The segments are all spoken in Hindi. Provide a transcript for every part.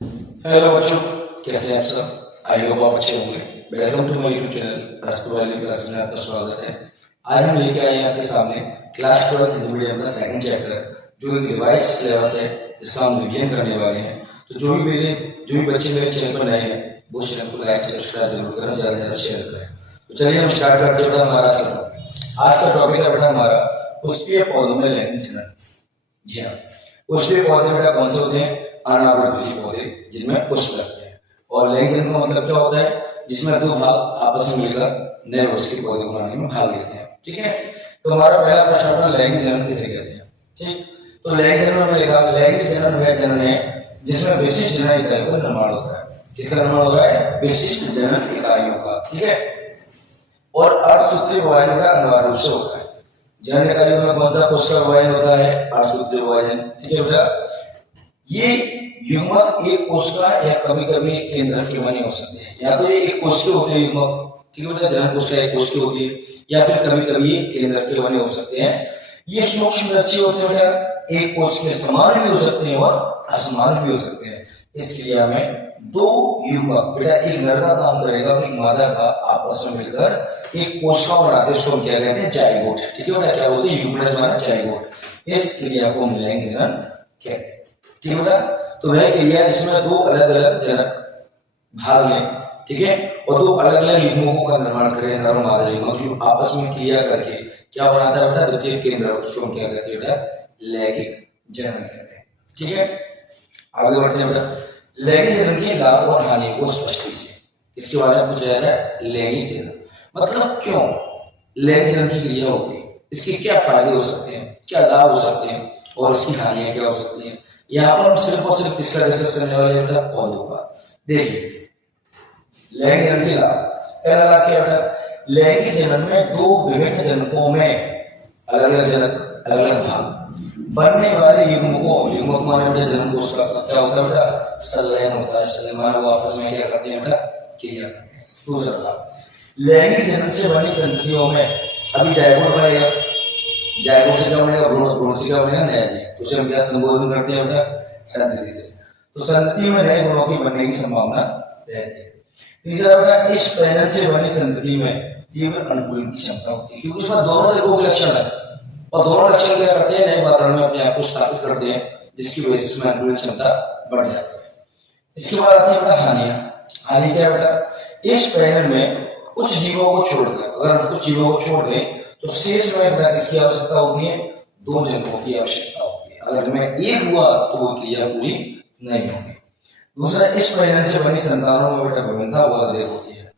हेलो बच्चों, कैसे हैं आप सब। आई होप आप अच्छे होंगे। Welcome to my YouTube channel राष्ट्र वाली क्लास में आपका स्वागत है। आज हम लेके आए हैं आपके सामने क्लास 12 हिंदी मीडियम का सेकंड चैप्टर, जो एक रिवाइज सिलेबस है जिसका हम रिवीजन करने वाले हैं। तो जो भी बच्चे मेरे चैनल पर नए हैं वो चैनल को लाइक सब्सक्राइब जरूर करें, ज्यादा से ज्यादा शेयर करें। तो चलिए हम स्टार्ट करते हैं बेटा हमारा चैप्टर। आज का टॉपिक है बेटा हमारा पुष्पीय पौधों में लैंगिक जनन। जी हाँ, पुष्पीय पौधे बेटा कौन से होते हैं? अनावृतबीजी पौधे जिनमें पुष्प लगते हैं। और लैंगिक जनन का मतलब क्या होता है? जिसमें दो भाग आपस में मिलकर नए वृक्ष के पौधे बनाने में भाग लेते हैं। ठीक है, तो हमारा पहला प्रश्न होता है लैंगिक जनन किसे कहते हैं। ठीक, तो लैंगिक जनन में लिखा लैंगिक जनन वह जनन है जिसमें विशिष्ट जनन इकाइयों का निर्माण होता है। किसका निर्माण हो रहा है? विशिष्ट जनन इकाइयों का। ठीक है, और असूत्रीय विभाजन का अनिवार्य रूप से होता है। जनन इकाइयों में कौन सा कोशिका विभाजन होता है? असूत्रीय विभाजन। ठीक है बेटा, ये युग्मक एक कोशिका या कभी कभी एक केंद्रक के बने हो सकते हैं। या तो ये एक कोशिका होते हैं युग्मक, ठीक है बेटा, जनन कोशिका एक कोशिका होती है, या फिर कभी कभी एक केंद्रक के बने हो सकते हैं। ये सूक्ष्मदर्शी होते हैं बेटा, एक कोश के समान भी हो सकते हैं और असमान भी हो सकते हैं। इस क्रिया में दो युग्मक बेटा, एक नर का काम करेगा और एक मादा का आपस में मिलकर एक कोशिका बनाते हैं, उसको क्या कहते हैं? जाइगोट। ठीक है बेटा, क्या बोलते हैं? युग्मज माना जाइगोट। इस क्रिया को हम लैंगिक जनन कहते हैं। ठीक है बेटा, तो वह क्रिया जिसमें दो अलग अलग जनक भाग लें, ठीक है, और दो अलग अलग युग्मकों का निर्माण करें, नर और मादा युग्मक, जो आपस में क्रिया करके क्या बनाता है बेटा? द्वितीय केंद्र, उसको हम क्या कहते हैं बेटा? लैंगिक जनन कहते हैं। ठीक है, आगे बढ़ते हैं बेटा। लैंगिक जनन के लाभ और हानि को स्पष्ट कीजिए। इसके बारे में पूछा जा रहा है लैंगिक जनन मतलब क्यों लैंगिक जनन की क्रिया होती है, इसके क्या फायदे हो सकते हैं, क्या लाभ हो सकते हैं और इसकी हानियां क्या हो सकती हैं। यहाँ पर हम सिर्फ और सिर्फ किसका डिस्कस करने वाले हैं बेटा? पौधों का। देखिए लैंगिक जनन के लाभ, पहला लाभ क्या बेटा? लैंगिक जनन में दो विभिन्न जनकों में अलग अलग जनक, अलग अलग भाग बनने वाले युग्मकों, युग्मक माने बेटा जन्म कोशिका का क्या होता है बेटा? संलयन होता है। संलयन वो आपस में क्या करते हैं बेटा? क्रिया करते हैं। दूसरा लाभ, लैंगिक जनन से बनी संततियों में अभी जायगोट बनेगा, जायगोट से क्या बनेगा? भ्रूण, भ्रूण से क्या बनेगा? नया जीव। उसे हम क्या संबोधन करते हैं बेटा? संतति से। तो संतति में नए गुणों की बनने की संभावना रहती है। तीसरा बेटा, इस पैनल से बनी संतति में तीव्र अनुकूलन की क्षमता होती है, क्योंकि उसमें दोनों तरीकों के लक्षण है और दोनों लक्षण क्या करते हैं? नए वातावरण में अपने आप को स्थापित करते हैं, जिसकी वजह से उसमें अनुकूलन क्षमता बढ़ जाती है। इसके बाद आती है बेटा हानियां। हानि क्या है बेटा? इस पैनल में कुछ जीवों को छोड़कर, अगर हम कुछ जीवों को छोड़ दें तो शेष में बेटा किसकी आवश्यकता होती है? दो जनकों की आवश्यकता होती है। अगर में एक हुआ तो वो क्रिया पूरी नहीं होगी। दूसरा, इस पैनल से बनी संतानों में बेटा विभिन्नता बहुत अधिक होती है।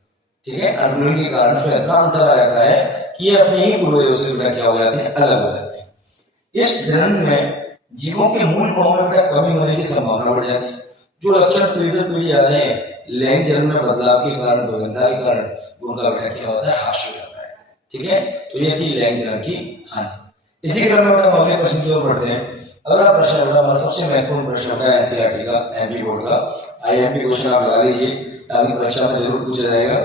ठीक है, अनुकूलन के कारण इसमें इतना अंतर आ जाता है कि ये अपने ही पूर्वजों से बेटा क्या हो जाते हैं? अलग हो जाते हैं। इस जनन में जीवों के मूल गुणों में बेटा कमी होने की संभावना बढ़ जाती है। जो लक्षण पीढ़ी दर पीढ़ी आ रहे हैं लैंगिक जनन में बदलाव के कारण, विभिन्नता के कारण, उनका बेटा क्या होता है? ह्रास हो जाता है। ठीक है, तो ये थी लैंगिक जनन की हानि। इसी क्रम में बेटा अगले प्रश्न की ओर बढ़ते हैं। अगला प्रश्न बेटा हमारा सबसे महत्वपूर्ण प्रश्न होता है एनसीईआरटी का, एमपी बोर्ड का। आईएमपी क्वेश्चन आप लगा लीजिए, आगे परीक्षा में जरूर पूछा जाएगा।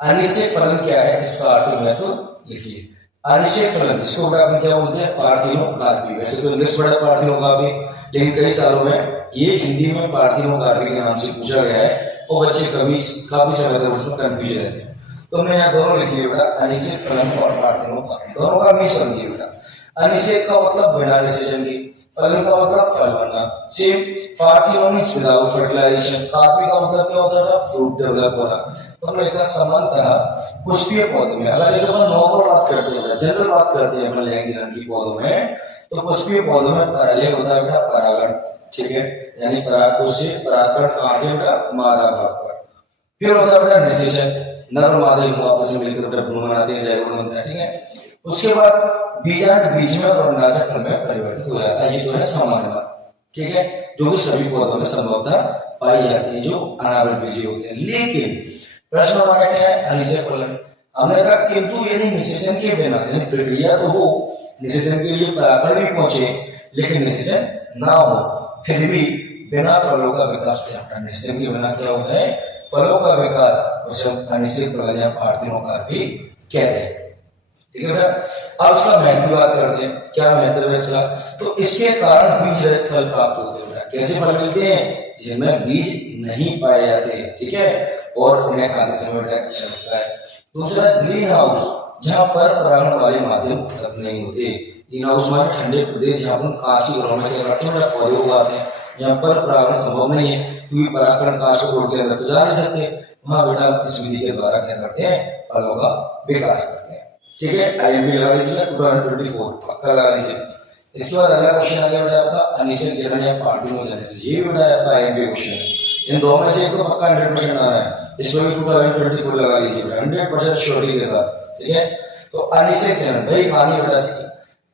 अनिश्चित फलन क्या है? इसका अर्थ मैं तो लिखिए। अनिश्चित फलन, इसको अपन क्या बोलते हैं? पार्थिनोकार्पी। वैसे तो इंग्लिश वर्ड है पार्थिनोकार्पी, लेकिन कई सालों में ये हिंदी में पार्थिनोकार्पी के नाम से पूछा गया है और बच्चे काफी समय तक उसमें कंफ्यूज रहते हैं। तो हमने यहाँ दोनों लिख लिया बेटा, अनिश्चित फलन और पार्थिनोकार्पी। दोनों का मीन समझिए बेटा। अनिश्चित का मतलब बिना निषेचन के, फलन का मतलब फल बनना। सेम पार्थिनों मींस विदाउट फर्टिलाइजेशन, कार्पी का मतलब क्या होता है? फ्रूट डेवलप होना। तो हमने एक सामान्यतः पुष्पीय पौधे में, अगर एक अपन नॉर्मल बात करते हैं, जनरल बात करते हैं अपन लैंगिक जनन की पौधों में, तो पुष्पीय पौधों में पहले होता है बेटा परागण। ठीक है, यानी परागकोश से परागकण कहाँ के बेटा? मादा भाग पर। फिर होता है बेटा निषेचन, नर और मादा युग्म आपस में मिलकर बेटा भ्रूण बनाते हैं, जायगोट बनता है। ठीक है, उसके बाद बीजांड बीज में और अंडाशय में परिवर्तित हो जाता है। ये तो है सामान्य बात। ठीक है, जो कि सभी पौधों में संभवतः पाई जाती है जो अनावृतबीजी होते हैं। लेकिन प्रश्न हमारा क्या है? अनिश्चित फलन। हमने कहा किंतु यदि निषेचन के बिना, यानी प्रक्रिया तो हो, निषेचन के लिए परागण भी पहुंचे लेकिन निषेचन ना हो, फिर भी बिना फलों का विकास हो जाता है। निषेचन के बिना क्या होता है? फलों का विकास, उसे अनिश्चित फलन या पार्थिनोकार्पी कहते हैं। ठीक है बेटा। अब इसका महत्व की बात करते हैं, क्या महत्व है इसका। तो इसके कारण बीज रहित फल प्राप्त होते हैं बेटा। कैसे फल मिलते हैं, जिनमें बीज नहीं पाए जाते, ठीक है, और उन्हें खाते समय बेटा अच्छा लगता है। दूसरा ग्रीन हाउस, जहाँ पर परागण वाले माध्यम उपलब्ध नहीं होते। ग्रीन हाउस में ठंडे प्रदेश, जहाँ पर कांच के घरों में क्या करते हैं, पौधे उगाते हैं, यहाँ पर परागण संभव नहीं है, क्योंकि परागण कांच को तोड़ के अंदर तो जा नहीं सकते। वहां बेटा इस विधि के द्वारा क्या करते हैं, फलों का विकास करते हैं। ठीक है, IMP लगा लीजिए 2024 पक्का लगा लीजिए। इसके बाद अगला क्वेश्चन आ गया बेटा आपका अनिश्चित किरण या पार्थिव जेनेसिस। ये बेटा आपका IMP क्वेश्चन है। इन दो में से एक तो पक्का 100% आना है। इसमें भी 2024 लगा लीजिए बेटा 100% श्योरिटी के साथ। ठीक है, तो अनिश्चित किरण भाई कहानी बेटा इसकी।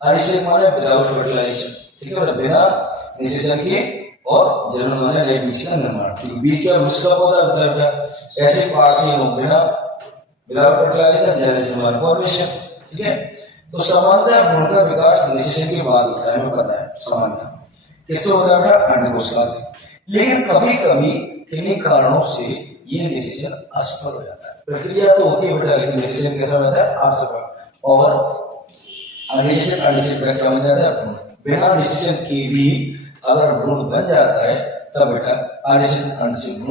अनिश्चित माने विदाउट फर्टिलाइजेशन, ठीक है बेटा, बिना निषेचन के और जन्म माने नए बीज का निर्माण। बीज का मिश्र पौधा होता है बेटा, ऐसे पार्थिव बिना विदाउट फर्टिलाइजेशन जेनेसिस फॉर्मेशन। ठीक है, तो समानता भ्रूण का विकास निषेचन के बाद होता है, हमें पता है समानता किससे होता है बेटा, अंडकोशिका से। लेकिन कभी कभी किन्हीं कारणों से ये निषेचन असफल हो जाता है। प्रक्रिया तो होती है बेटा, लेकिन निषेचन कैसा होता है, असफल। और अनिषेचन अनिषेचन का क्या बन जाता है, भ्रूण। बिना निषेचन के भी अगर भ्रूण बन जाता है तब बेटा अनिषेचन अनिषेचन